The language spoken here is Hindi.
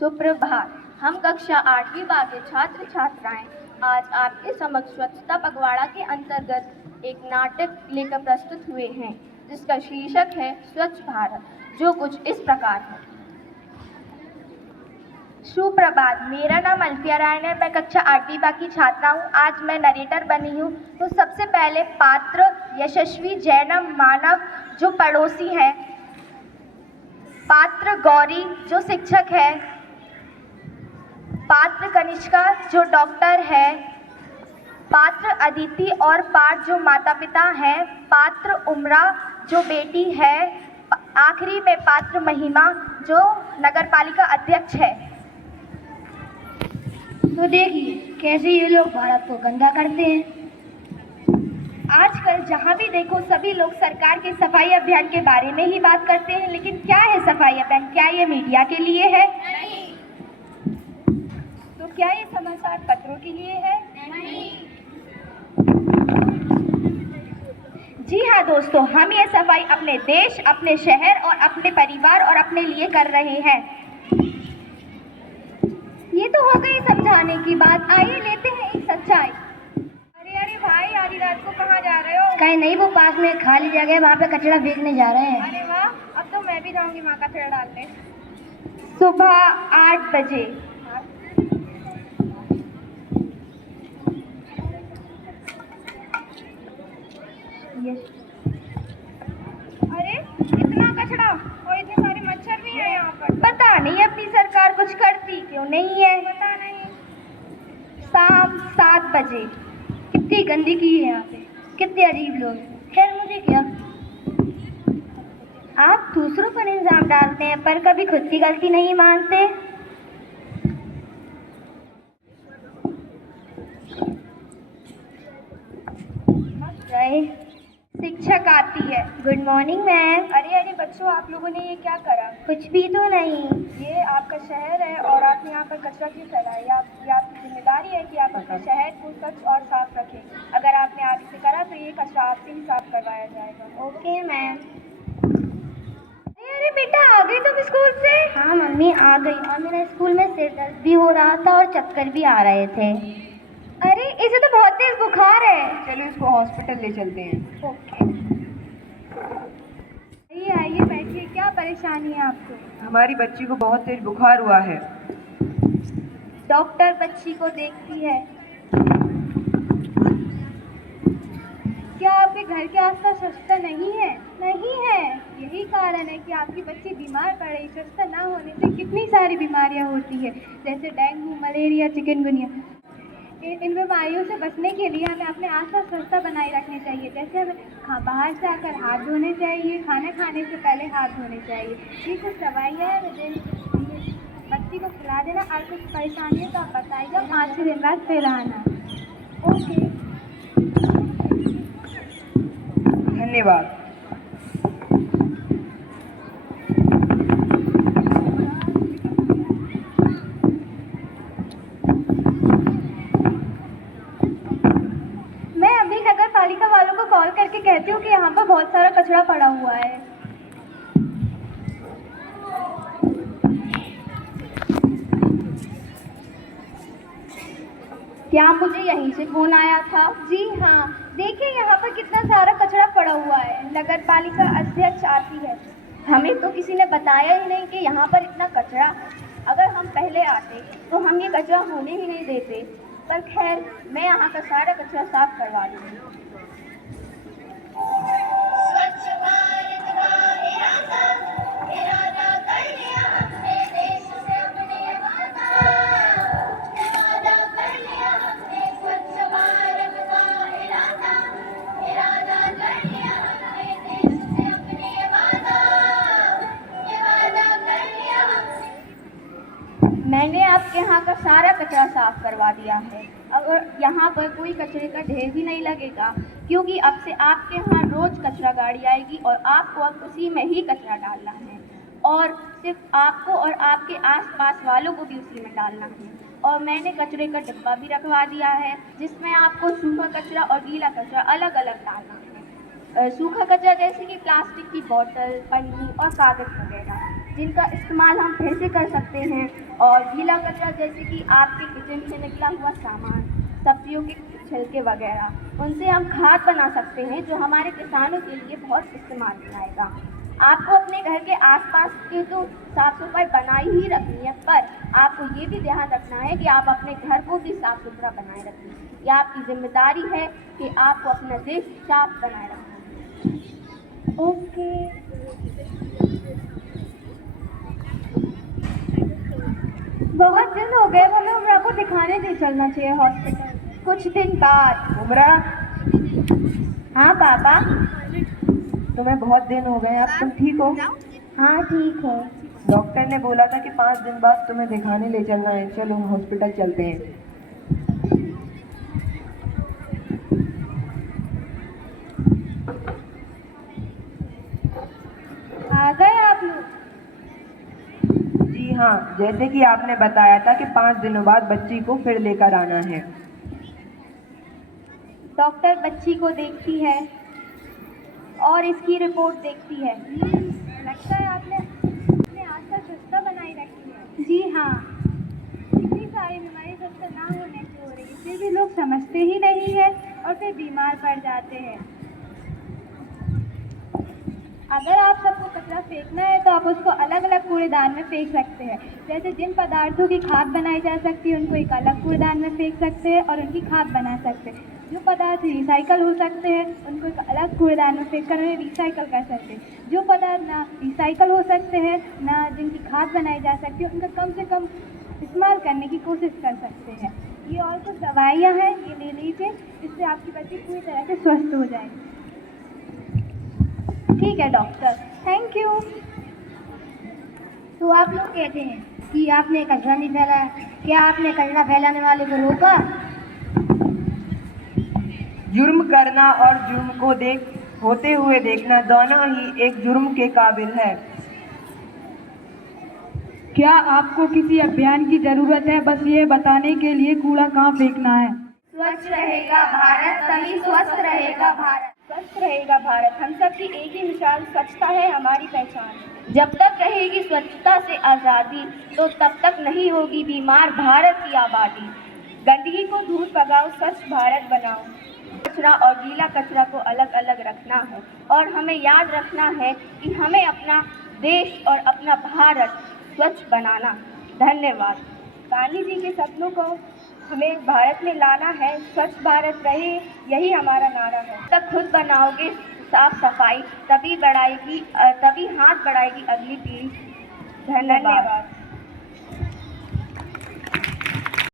सुप्रभात। हम कक्षा 8वीं बा के छात्र छात्राएं आज आपके समक्ष स्वच्छता पखवाड़ा के अंतर्गत एक नाटक लेकर प्रस्तुत हुए हैं, जिसका शीर्षक है स्वच्छ भारत, जो कुछ इस प्रकार है। सुप्रभात। मेरा नाम अल्फिया राय है। मैं कक्षा 8वीं बा की छात्रा हूँ। आज मैं नरेटर बनी हूँ। तो सबसे पहले पात्र यशस्वी, जैनम, मानव जो पड़ोसी हैं, पात्र गौरी जो शिक्षक है, पात्र कनिष्का जो डॉक्टर है, पात्र अदिति और पाठ जो माता पिता हैं, पात्र उमरा जो बेटी है, आखिरी में पात्र महिमा जो नगरपालिका अध्यक्ष है। तो देखिए कैसे ये लोग भारत को गंदा करते हैं। आजकल जहाँ भी देखो सभी लोग सरकार के सफाई अभियान के बारे में ही बात करते हैं, लेकिन क्या है सफाई अभियान? क्या ये मीडिया के लिए है? नहीं। तो क्या ये समाचार पत्रों के लिए है? नहीं। जी हाँ दोस्तों, हम ये सफाई अपने देश, अपने शहर और अपने परिवार और अपने लिए कर रहे हैं। ये तो हो गई समझाने की बात। आइए लेते हैं एक सच्चाई। अरे भाई, आधी रात को कहाँ जा रहे हो? कहीं नहीं, वो पास में एक खाली जगह है, वहाँ पे कचरा फेंकने जा रहे हैं। अरे वाह, अब तो मैं भी जाऊंगी वहाँ कचरा डालने। सुबह 8 बजे। अरे इतना कचरा और इतने सारे मच्छर भी हैं यहाँ पर। पता नहीं अपनी सरकार कुछ करती क्यों नहीं है। पता नहीं। शाम 7 बजे। कितनी गंदगी है यहाँ पे, कितने अजीब लोग हैं। खैर मुझे क्या, आप दूसरों पर इल्जाम डालते हैं पर कभी खुद की गलती नहीं मानते। शिक्षक आती है। Good morning ma'am. अरे बच्चों, आप लोगों ने ये क्या करा? कुछ भी तो नहीं। ये आपका शहर है और आपने यहाँ पर कचरा क्यों फैलाया? ये आपकी जिम्मेदारी है कि आप अपने शहर को स्वच्छ और साफ रखें। अगर आपने आगे से करा तो ये कचरा आपसे ही साफ करवाया जाएगा। Okay ma'am. अरे बेटा, आ गई तुम स्कूल से? हाँ मम्मी आ गई, और मेरा स्कूल में सिर दर्द भी हो रहा था और चक्कर भी आ रहे थे। अरे इसे तो बहुत तेज बुखार है। चलो इसको हॉस्पिटल ले चलते हैं। ओके। आइए बैठिए। क्या परेशानी है आपको? हमारी बच्ची को बहुत तेज बुखार हुआ है। डॉक्टर बच्ची को देखती है। क्या आपके घर के आसपास स्वच्छता नहीं है? नहीं है। यही कारण है कि आपकी बच्ची बीमार पड़ रही। स्वच्छता ना होने से कितनी सारी बीमारियां होती है, जैसे डेंगू, मलेरिया, चिकनगुनिया। इन बीमारियों से बचने के लिए हमें अपने आसपास स्वच्छता बनाए रखनी चाहिए। जैसे हमें बाहर से आकर हाथ धोने चाहिए, खाना खाने से पहले हाथ धोने चाहिए। ये कुछ दवाइयाँ है, बच्ची को खिला देना। और कुछ परेशानी है तो आप बताइएगा, 5-6 दिन बाद फिर आना। ओके, धन्यवाद। वालों को कॉल करके कहती हूँ कि यहाँ पर बहुत सारा कचरा पड़ा हुआ है। क्या मुझे यहीं से फोन आया था? जी हाँ, देखिए यहाँ पर कितना सारा कचरा पड़ा हुआ है। नगरपालिका अध्यक्ष आती है। हमें तो किसी ने बताया ही नहीं कि यहाँ पर इतना कचरा है। अगर हम पहले आते तो हम ये कचरा होने ही नहीं देते। पर खैर, मैं यहाँ का सारा कचरा साफ करवा दूँगी। स्वच्छ भारत का इरादा कर लिया हमने, देश से अपने वादा कर लिया हमने। स्वच्छ भारत का इरादा कर लिया हमने, देश से अपने वादा कर लिया हमने। मैंने आपके यहाँ का सारा कचरा साफ करवा दिया है। अगर यहाँ पर कोई कचरे का ढेर भी नहीं लगेगा, क्योंकि अब से आपके यहाँ रोज कचरा गाड़ी आएगी और आपको अब उसी में ही कचरा डालना है, और सिर्फ आपको और आपके आसपास वालों को भी उसी में डालना है। और मैंने कचरे का डिब्बा भी रखवा दिया है, जिसमें आपको सूखा कचरा और गीला कचरा अलग अलग डालना है। सूखा कचरा जैसे कि प्लास्टिक की बोतल, पन्नी और कागज़ वगैरह। जिनका इस्तेमाल हम फिर से कर सकते हैं। और गीला कचरा जैसे कि आपके किचन से निकला हुआ सामान, सब्जियों के छिलके वगैरह, उनसे हम खाद बना सकते हैं जो हमारे किसानों के लिए बहुत इस्तेमाल में आएगा। आपको अपने घर के आसपास की तो साफ़ सफाई बनाई ही रखनी है, पर आपको ये भी ध्यान रखना है कि आप अपने घर को भी साफ़ सुथरा बनाए रखें। यह आपकी जिम्मेदारी है कि आपको अपना देश साफ बनाए रखना है। ओके। बहुत दिन हो गए, हमें उमरा को दिखाने नहीं चलना चाहिए हॉस्पिटल कुछ दिन बाद। उमरा, हाँ पापा। तुम्हें बहुत दिन हो गए, अब तुम ठीक हो? हाँ ठीक है। डॉक्टर ने बोला था कि 5 दिन बाद तुम्हें दिखाने ले चलना है। चलो हॉस्पिटल चलते हैं। आ गए आप लोग? जी हाँ, जैसे कि आपने बताया था कि 5 दिनों बाद बच्ची को फिर लेकर आना है। डॉक्टर बच्ची को देखती है और इसकी रिपोर्ट देखती है। लगता है आपने आज तक स्वच्छता बनाई रखी है। जी हाँ, इतनी सारी बीमारी स्वच्छता ना होने से हो रही है, फिर भी लोग समझते ही नहीं है और फिर बीमार पड़ जाते हैं। अगर आप सबको कचरा फेंकना है तो आप उसको अलग अलग कूड़ेदान में फेंक सकते हैं। जैसे जिन पदार्थों की खाद बनाई जा सकती है उनको एक अलग कूड़ेदान में फेंक सकते हैं और उनकी खाद बना सकते हैं। जो पदार्थ रिसाइकल हो सकते हैं उनको एक अलग कूड़ेदान में फेंक कर उन्हें रिसाइकल कर सकते हैं। जो पदार्थ ना रिसाइकल हो सकते हैं, ना जिनकी खाद बनाई जा सकती है, उनका कम से कम इस्तेमाल करने की कोशिश कर सकते हैं। ये और कुछ दवाइयाँ हैं, ये ले लीजिए, इससे आपकी बच्ची पूरी तरह से स्वस्थ हो जाएगी। ठीक है डॉक्टर, थैंक यू। तो आप लोग कहते हैं कि आपने कचरा नहीं फैलाया, क्या आपने कचरा फैलाने वाले को रोका? जुर्म करना और जुर्म को होते हुए देखना दोनों ही एक जुर्म के काबिल है। क्या आपको किसी अभियान की जरूरत है बस ये बताने के लिए कूड़ा कहाँ फेंकना है? स्वच्छ रहेगा भारत तभी स्वस्थ रहेगा भारत। स्वस्थ रहेगा भारत, हम सब की एक ही मिसाल, स्वच्छता है हमारी पहचान। जब तक रहेगी स्वच्छता से आज़ादी तो तब तक नहीं होगी बीमार भारत की आबादी। गंदगी को दूर भगाओ, स्वच्छ भारत बनाओ। कचरा और गीला कचरा को अलग अलग रखना है और हमें याद रखना है कि हमें अपना देश और अपना भारत स्वच्छ बनाना। धन्यवाद। गांधी जी के सपनों को हमें भारत में लाना है, स्वच्छ भारत रहे, यही हमारा नारा है। तब खुद बनाओगे साफ सफाई तभी हाथ बढ़ाएगी अगली पीढ़ी। धन्यवाद।